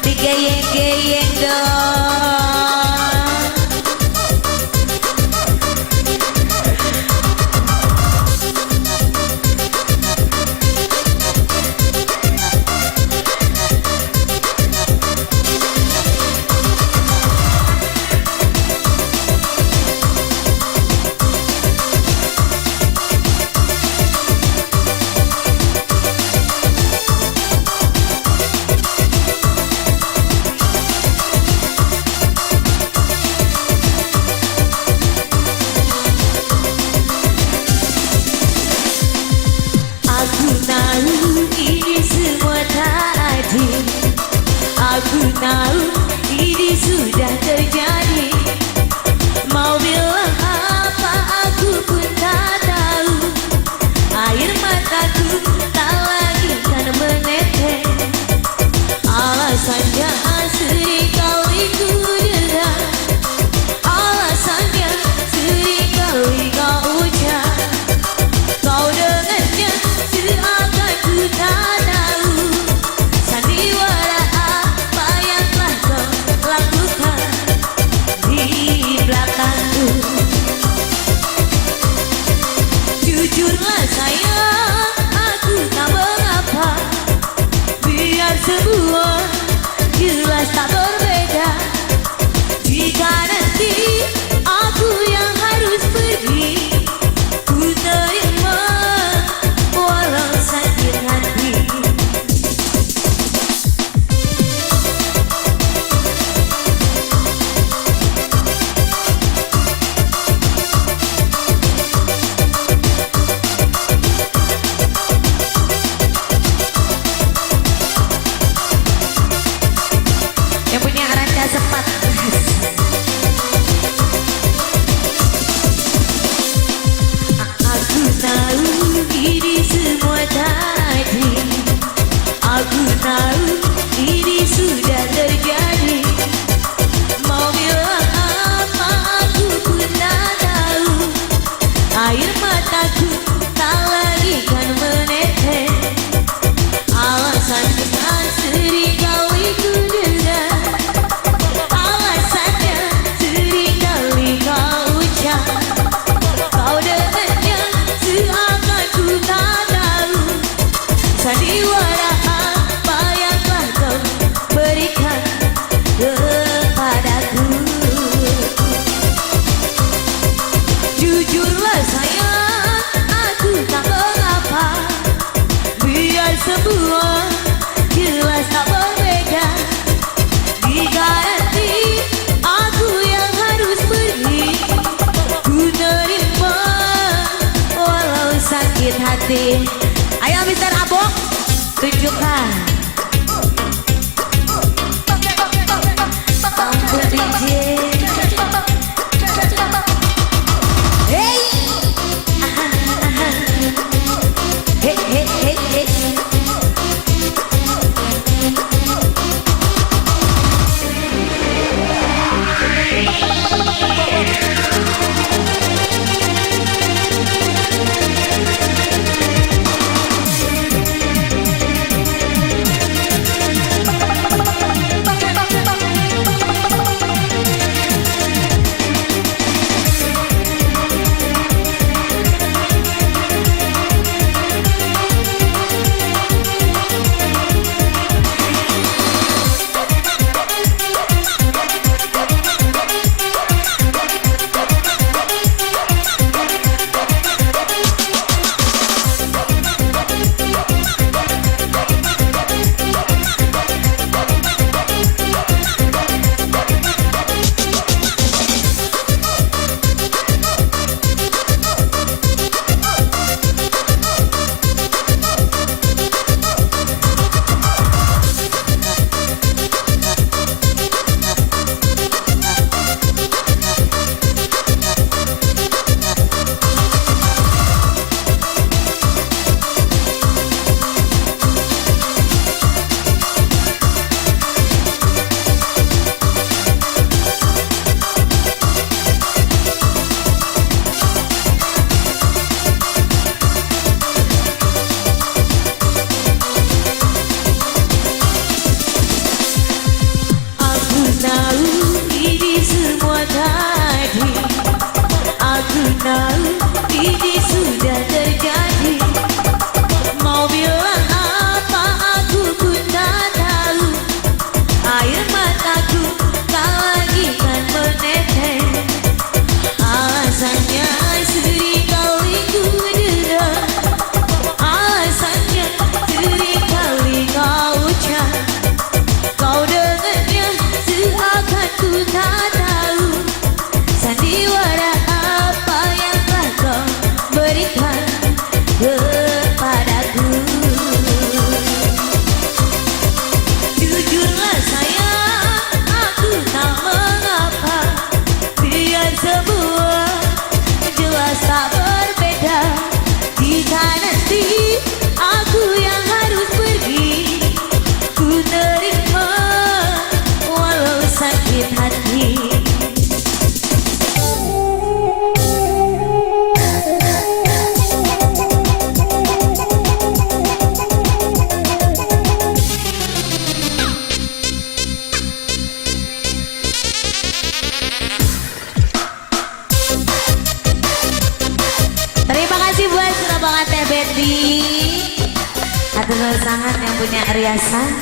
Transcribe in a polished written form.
Digeyeng-geyeng dong. Aku tahu ini sudah terjadi. Mau bilang apa aku pun tak tahu. Air mataku tak lagi kan menetes. Alasannya sering kali ku dengar, alasannya sering kali kau ucap. Kau dengannya seakan ku tak tahu. Sandiwara apa yang telah kau lakukan di belakangku. Jujurlah sayang, aku tak mengapa. Biar semua jelas tak berbeda. Jika nanti aku yang harus pergi, ku terima walau sakit hati. Yang punya randa sempat. Aku tahu ini semua tadi. Aku tahu ini sudah terjadi. Mau bilang apa aku pun tak tahu. Air mataku tak lagi kan menetes. Alasannya sering kali ku dengar, alasannya sering kali kau ucap. Kau dengannya seakan ku tak tahu. Sandiwara apa yang telah kau berikan kepadaku. Jujurlah sayang, aku tak mengapa. Biar semua jelas tak berbeda. Jika nanti aku yang harus pergi, ku terima walau sakit hati. Ayo Mr. Abok, tunjukkan. Ampun DJ. Hey, hey, hey, hey, hey. Devi. Atur sangat yang punya riasan.